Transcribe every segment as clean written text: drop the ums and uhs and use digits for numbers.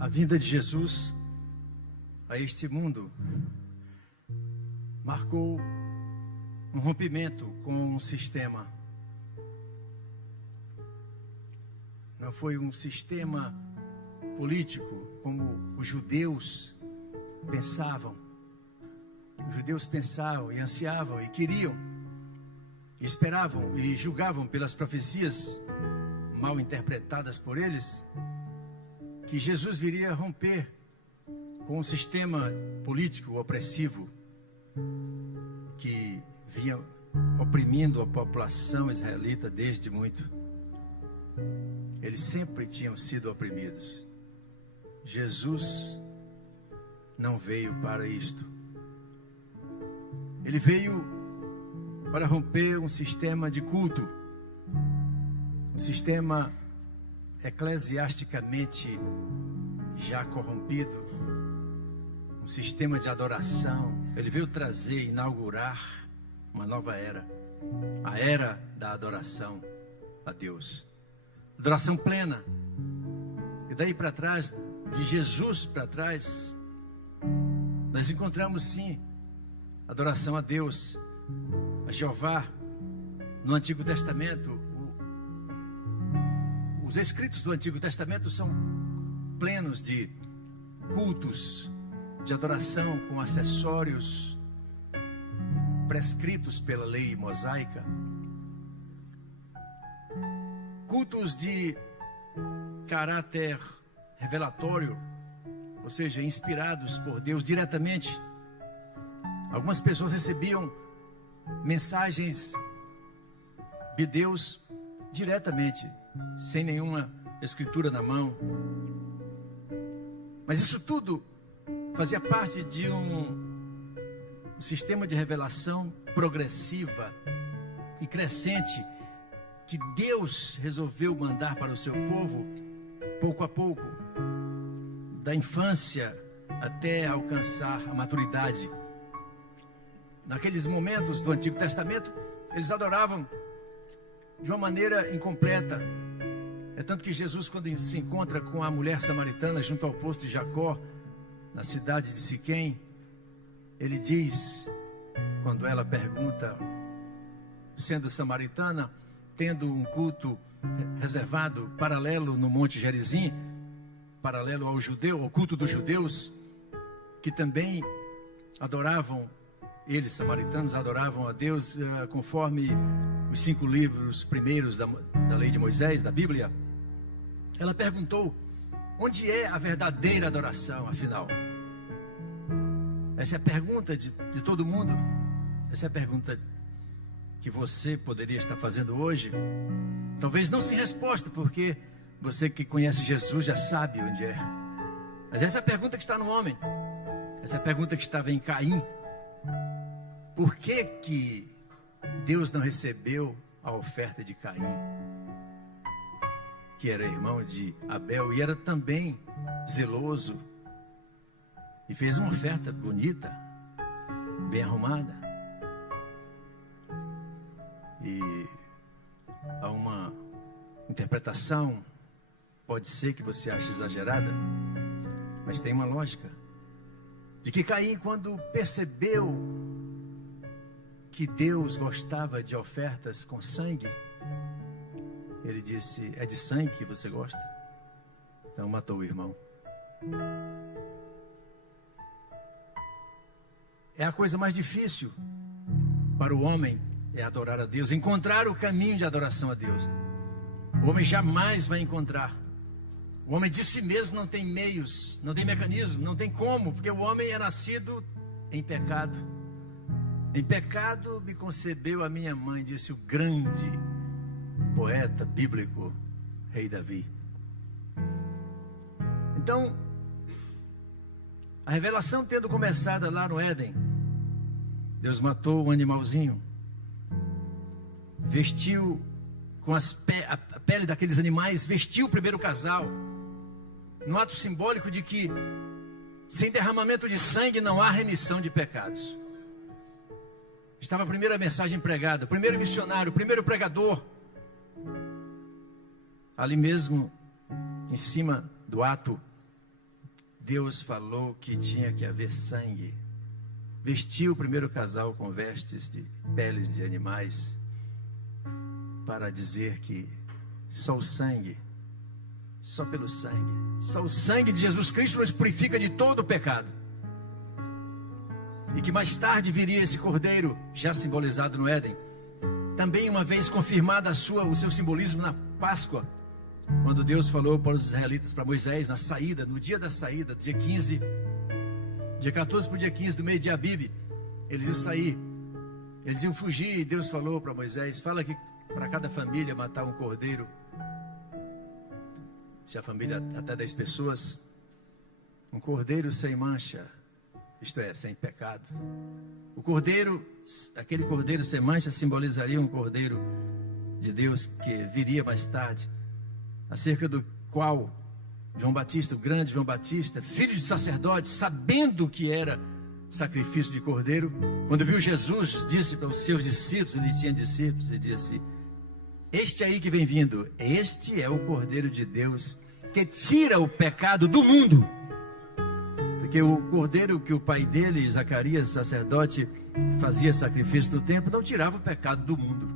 A vinda de Jesus a este mundo marcou um rompimento com um sistema. Não foi um sistema político como os judeus pensavam. Os judeus pensavam e ansiavam e queriam, e esperavam e julgavam pelas profecias mal interpretadas por eles, que Jesus viria romper com um sistema político opressivo que vinha oprimindo a população israelita desde muito. Eles sempre tinham sido oprimidos. Jesus não veio para isto. Ele veio para romper um sistema de culto, um sistema eclesiasticamente já corrompido, um sistema de adoração. Ele veio trazer, inaugurar uma nova era, a era da adoração a Deus, adoração plena. E daí para trás, de Jesus para trás, nós encontramos sim adoração a Deus, a Jeová. No Antigo Testamento, os escritos do Antigo Testamento são plenos de cultos, de adoração com acessórios prescritos pela lei mosaica, cultos de caráter revelatório, ou seja, inspirados por Deus diretamente. Algumas pessoas recebiam mensagens de Deus diretamente, sem nenhuma escritura na mão. Mas isso tudo fazia parte de um sistema de revelação progressiva e crescente que Deus resolveu mandar para o seu povo, pouco a pouco, da infância até alcançar a maturidade. Naqueles momentos do Antigo Testamento, eles adoravam de uma maneira incompleta. É tanto que Jesus, quando se encontra com a mulher samaritana junto ao poço de Jacó, na cidade de Siquém, ele diz, quando ela pergunta, sendo samaritana, tendo um culto reservado, paralelo no Monte Gerizim, paralelo ao judeu, ao culto dos judeus, que também adoravam, eles samaritanos adoravam a Deus conforme os 5 livros primeiros da lei de Moisés, da Bíblia. Ela perguntou, onde é a verdadeira adoração, afinal? Essa é a pergunta de todo mundo. Essa é a pergunta que você poderia estar fazendo hoje. Talvez não sem resposta, porque você que conhece Jesus já sabe onde é. Mas essa é a pergunta que está no homem. Essa é a pergunta que estava em Caim. Por que Deus não recebeu a oferta de Caim, que era irmão de Abel e era também zeloso, e fez uma oferta bonita, bem arrumada? E há uma interpretação, pode ser que você ache exagerada, mas tem uma lógica, de que Caim, quando percebeu que Deus gostava de ofertas com sangue, ele disse, é de sangue que você gosta? Então matou o irmão. É a coisa mais difícil para o homem, é adorar a Deus, encontrar o caminho de adoração a Deus. O homem jamais vai encontrar. O homem de si mesmo não tem meios, não tem mecanismo, não tem como, porque o homem é nascido em pecado. Em pecado me concebeu a minha mãe, disse o grande poeta bíblico, rei Davi. Então, a revelação tendo começado lá no Éden, Deus matou um animalzinho, vestiu com a pele daqueles animais, vestiu o primeiro casal, no ato simbólico de que sem derramamento de sangue não há remissão de pecados. Estava a primeira mensagem pregada, o primeiro missionário, o primeiro pregador, ali mesmo, em cima do ato Deus falou que tinha que haver sangue, vestiu o primeiro casal com vestes de peles de animais, para dizer que só o sangue, só pelo sangue, só o sangue de Jesus Cristo nos purifica de todo o pecado. E que mais tarde viria esse cordeiro, já simbolizado no Éden, também uma vez confirmada o seu simbolismo na Páscoa, quando Deus falou para os israelitas, para Moisés, na saída, no dia da saída, dia 15, dia 14 para o dia 15 do mês de Abib, eles iam sair, eles iam fugir, e Deus falou para Moisés, fala que para cada família matar um cordeiro, se a família até 10 pessoas, um cordeiro sem mancha, isto é, sem pecado. O cordeiro, aquele cordeiro sem mancha simbolizaria um cordeiro de Deus que viria mais tarde, acerca do qual João Batista, o grande João Batista, filho de sacerdote, sabendo que era sacrifício de cordeiro, quando viu Jesus, disse para os seus discípulos, ele tinha discípulos, ele disse: este aí que vem vindo, este é o cordeiro de Deus, que tira o pecado do mundo. Porque o cordeiro que o pai dele, Zacarias, sacerdote, fazia sacrifício no templo, não tirava o pecado do mundo.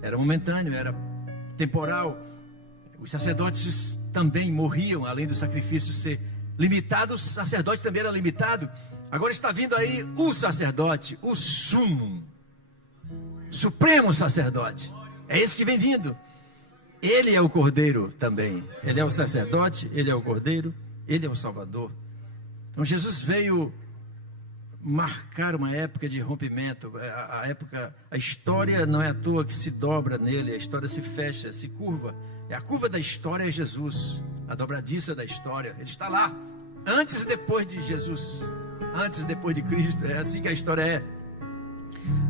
Era momentâneo, era temporal. Os sacerdotes também morriam, além do sacrifício ser limitado, o sacerdote também era limitado. Agora está vindo aí o sacerdote, o supremo sacerdote. É esse que vem vindo. Ele é o cordeiro também. Ele é o sacerdote, ele é o cordeiro, ele é o salvador. Então Jesus veio marcar uma época de rompimento. A história não é à toa que se dobra nele, a história se fecha, se curva. E a curva da história é Jesus, a dobradiça da história. Ele está lá, antes e depois de Jesus, antes e depois de Cristo. É assim que a história é.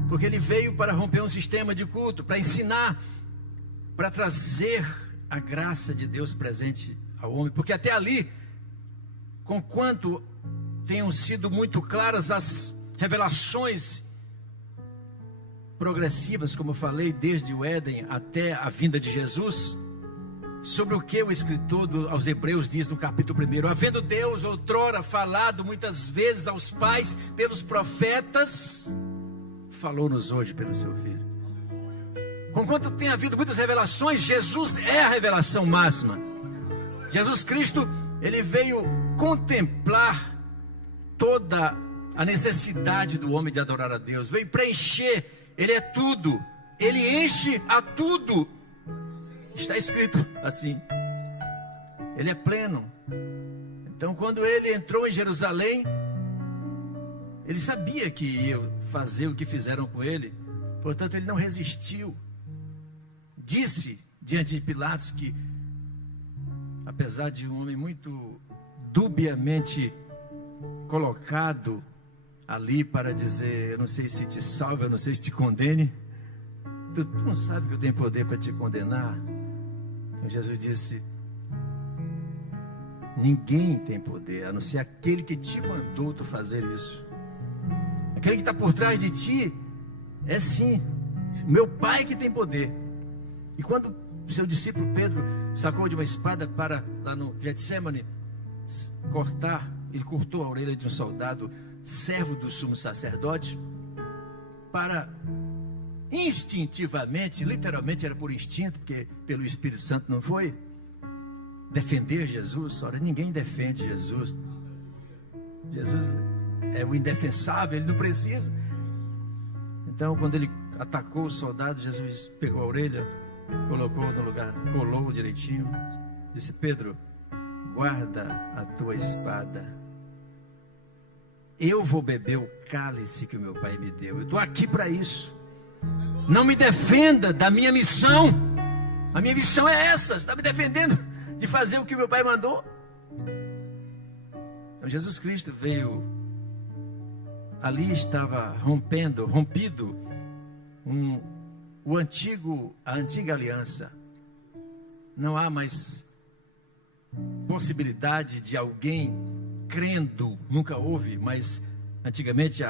Porque ele veio para romper um sistema de culto, para ensinar, para trazer a graça de Deus presente ao homem. Porque até ali, conquanto tenham sido muito claras as revelações progressivas, como eu falei, desde o Éden até a vinda de Jesus, sobre o que o escritor aos Hebreus diz no capítulo 1: havendo Deus outrora falado muitas vezes aos pais pelos profetas, falou-nos hoje pelo seu Filho. Conquanto tem havido muitas revelações, Jesus é a revelação máxima. Jesus Cristo, ele veio contemplar toda a necessidade do homem de adorar a Deus, veio preencher. Ele é tudo, ele enche a tudo. Está escrito assim, ele é pleno. Então quando ele entrou em Jerusalém, ele sabia que ia fazer o que fizeram com ele, portanto ele não resistiu. Disse diante de Pilatos que, apesar de um homem muito dubiamente colocado ali para dizer: eu não sei se te salve, eu não sei se te condene, tu não sabe que eu tenho poder para te condenar. Então Jesus disse: ninguém tem poder, a não ser aquele que te mandou tu fazer isso. Aquele que está por trás de ti é sim meu Pai que tem poder. E quando o seu discípulo Pedro sacou de uma espada para, lá no Getsemane, cortar, ele cortou a orelha de um soldado, servo do sumo sacerdote, para instintivamente, literalmente era por instinto, porque pelo Espírito Santo não foi, defender Jesus. Ora, ninguém defende Jesus. Jesus é o indefensável, ele não precisa. Então, quando ele atacou o soldado, Jesus pegou a orelha, colocou no lugar, colou direitinho, disse: Pedro, guarda a tua espada. Eu vou beber o cálice que o meu Pai me deu. Eu estou aqui para isso. Não me defenda da minha missão. A minha missão é essa. Você está me defendendo de fazer o que meu Pai mandou? Então, Jesus Cristo veio. Ali estava rompido a antiga aliança. Não há mais possibilidade de alguém crendo, nunca houve, mas antigamente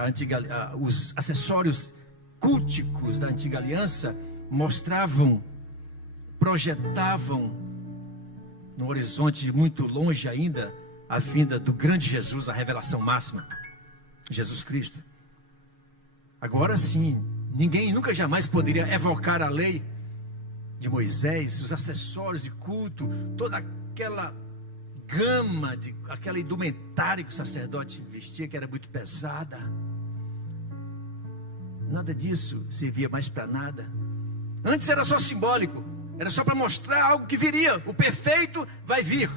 os acessórios culticos da antiga aliança mostravam, projetavam no horizonte muito longe ainda a vinda do grande Jesus, a revelação máxima, Jesus Cristo. Agora sim, ninguém nunca jamais poderia evocar a lei de Moisés, os acessórios de culto, toda aquela gama, aquela indumentária que o sacerdote vestia, que era muito pesada. Nada disso servia mais para nada. Antes era só simbólico, era só para mostrar algo que viria, o perfeito vai vir.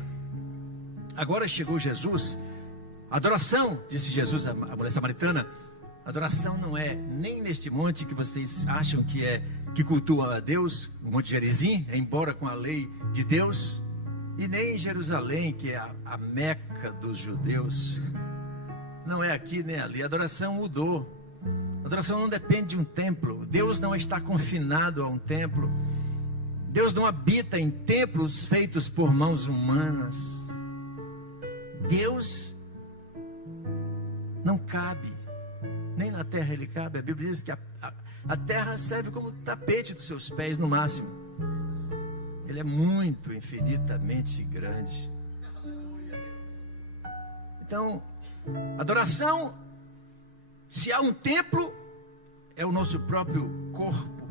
Agora chegou Jesus, adoração, disse Jesus à mulher samaritana, adoração não é nem neste monte que vocês acham que cultuam a Deus, o Monte Gerizim, embora com a lei de Deus, e nem em Jerusalém, que é a Meca dos judeus. Não é aqui nem ali, a adoração mudou. A adoração não depende de um templo. Deus não está confinado a um templo. Deus não habita em templos feitos por mãos humanas. Deus não cabe, nem na terra ele cabe. A Bíblia diz que a terra serve como tapete dos seus pés no máximo. Ele é muito, infinitamente grande. Então, adoração, se há um templo, é o nosso próprio corpo.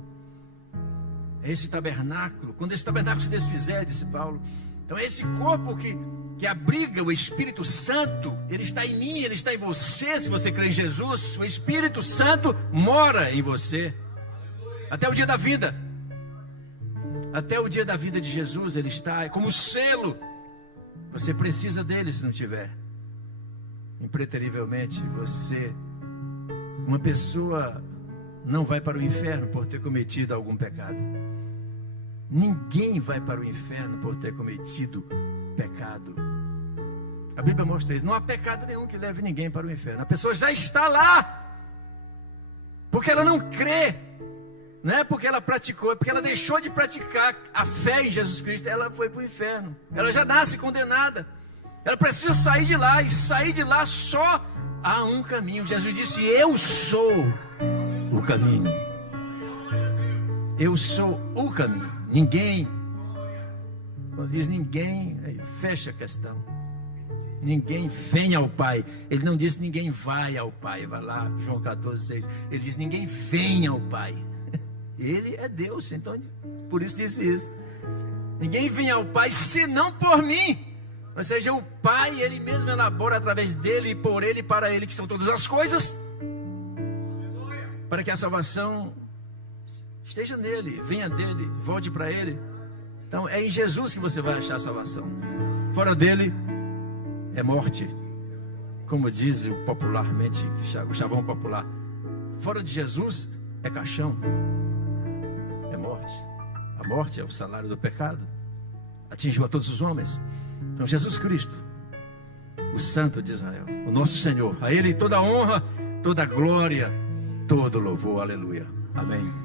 É esse tabernáculo. Quando esse tabernáculo se desfizer, disse Paulo, então é esse corpo que abriga o Espírito Santo. Ele está em mim, ele está em você. Se você crê em Jesus, o Espírito Santo mora em você até o dia da vida. Até o dia da vida de Jesus ele está, é como selo. Você precisa dele. Se não tiver, impreterivelmente uma pessoa não vai para o inferno por ter cometido algum pecado. Ninguém vai para o inferno por ter cometido pecado. A Bíblia mostra isso. Não há pecado nenhum que leve ninguém para o inferno. A pessoa já está lá, porque ela não crê. Não é porque ela praticou, é porque ela deixou de praticar a fé em Jesus Cristo. Ela foi para o inferno. Ela já nasce condenada. Ela precisa sair de lá. E sair de lá só há um caminho. Jesus disse: eu sou o caminho. Eu sou o caminho. Ninguém, quando diz ninguém, fecha a questão. Ninguém vem ao Pai. Ele não disse ninguém vai ao Pai. Vai lá, João 14:6. Ele diz ninguém vem ao Pai. Ele é Deus, então por isso disse isso. Ninguém vem ao Pai senão por mim. Ou seja, o Pai, Ele mesmo elabora através dele e por Ele e para Ele, que são todas as coisas, para que a salvação esteja nele, venha dele, volte para Ele. Então é em Jesus que você vai achar a salvação. Fora dele é morte, como diz popularmente, o chavão popular. Fora de Jesus é caixão, é morte. A morte é o salário do pecado, atingiu a todos os homens. Então Jesus Cristo, o Santo de Israel, o nosso Senhor, a Ele toda a honra, toda a glória, todo o louvor, aleluia, amém.